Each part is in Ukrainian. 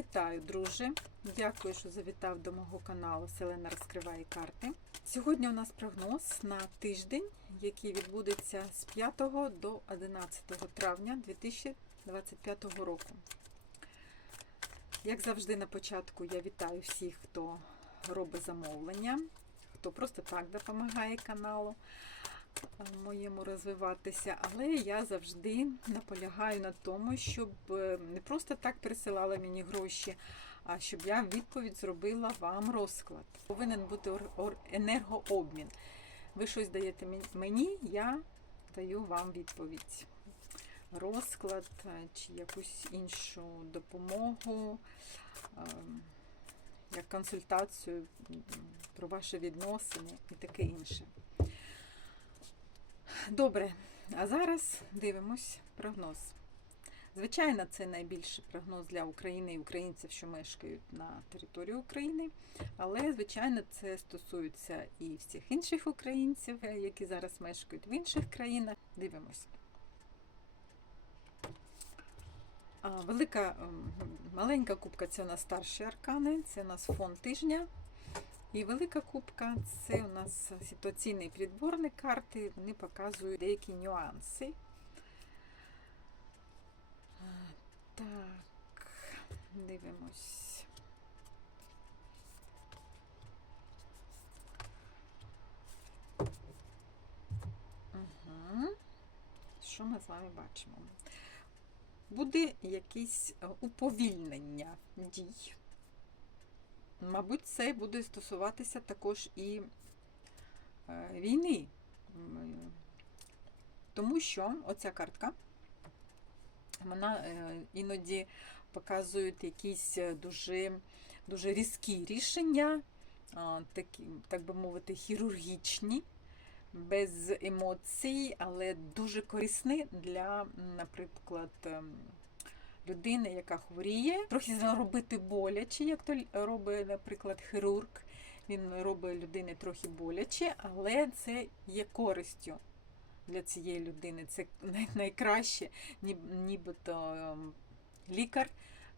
Вітаю, друже! Дякую, що завітав до мого каналу Селена розкриває карти. Сьогодні у нас прогноз на тиждень, який відбудеться з 5 до 11 травня 2025 року. Як завжди, на початку я вітаю всіх, хто робить замовлення, хто просто так допомагає каналу моєму розвиватися, але я завжди наполягаю на тому, щоб е, не просто так присилали мені гроші, а щоб я відповідь зробила вам розклад. Повинен бути енергообмін. Ви щось даєте мені, я даю вам відповідь. Розклад е, чи якусь іншу допомогу, ем, як консультацію про ваші відносини і таке інше. Добре, а зараз дивимось прогноз. Звичайно, це найбільший прогноз для України і українців, що мешкають на території України. Але, звичайно, це стосується і всіх інших українців, е, які зараз мешкають в інших країнах. Дивимось. Велика, маленька кубка це у нас старші аркани, це у нас фон тижня. І велика кубка це у нас ситуаційний підборник карти, вони показують деякі нюанси. Так, дивимось. Що ми з вами бачимо? Буде якесь е, уповільнення дій. Мабуть, це буде стосуватися також і е, війни. Тому що оця картка, вона е, іноді показує якісь е, дуже, дуже різкі рішення, такі, так би мовити, хірургічні, без емоцій, але дуже корисні для, наприклад, ем, людини, яка хворіє, трохи зробити боляче, як то робить, наприклад, хірург. Він робить людині трохи боляче, але це є користю для цієї людини. Це найкраще, нібито ем, лікар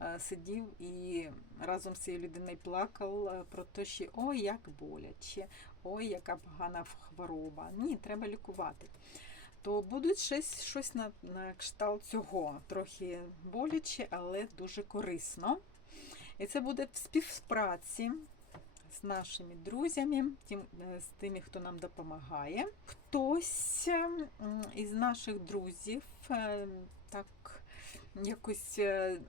е, сидів і разом з цією людиною плакав е, про те, що ой, як боляче, ой, яка погана хвороба. Ні, треба лікувати то будуть щось, щось на, на кшталт цього. Трохи боляче, але дуже корисно. І це буде в співпраці з нашими друзями, тим, е, з тими, хто нам допомагає. Хтось із наших друзів е, так якось е,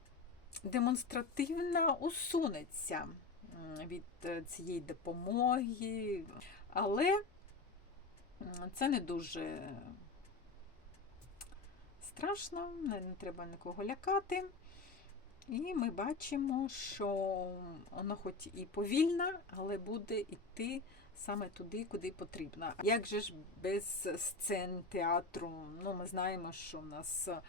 демонстративно усунеться від е, цієї допомоги, але це не дуже страшно, не, не треба нікого лякати. І ми бачимо, що воно хоч і повільно, але буде йти саме туди, куди потрібно. Як же ж без сцен театру? Ну, ми знаємо, що в нас е,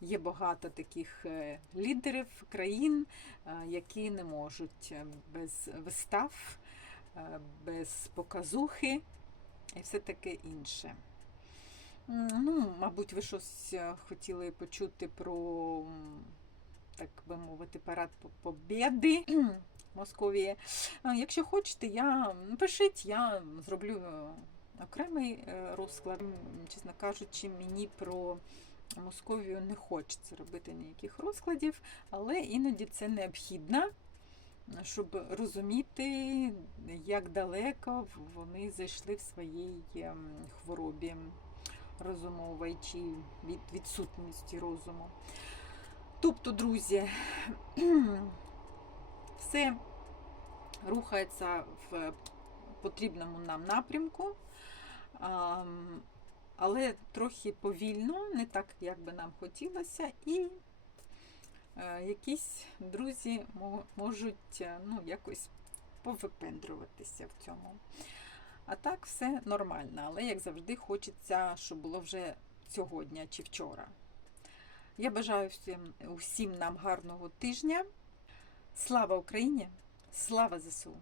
є багато таких е, лідерів країн, е, які не можуть без вистав, без показухи і все таке інше. Ну, мабуть, ви щось е, хотіли почути про, так би мовити, парад По- Побєди Московії. Якщо хочете, я пишіть, я зроблю е, окремий е, розклад. Чесно кажучи, мені про Московію не хочеться робити ніяких розкладів, але іноді це необхідно, щоб розуміти, як далеко вони зайшли в своїй ем, хворобі розумової чи від відсутності розуму. Тобто, друзі, все рухається в потрібному нам напрямку, але трохи повільно, не так, як би нам хотілося, і е, якісь друзі можуть е, ну, якось повипендруватися в цьому. А так все нормально, але як завжди хочеться, щоб було вже сьогодні чи вчора. Я бажаю всім, усім нам гарного тижня. Слава Україні! Слава ЗСУ!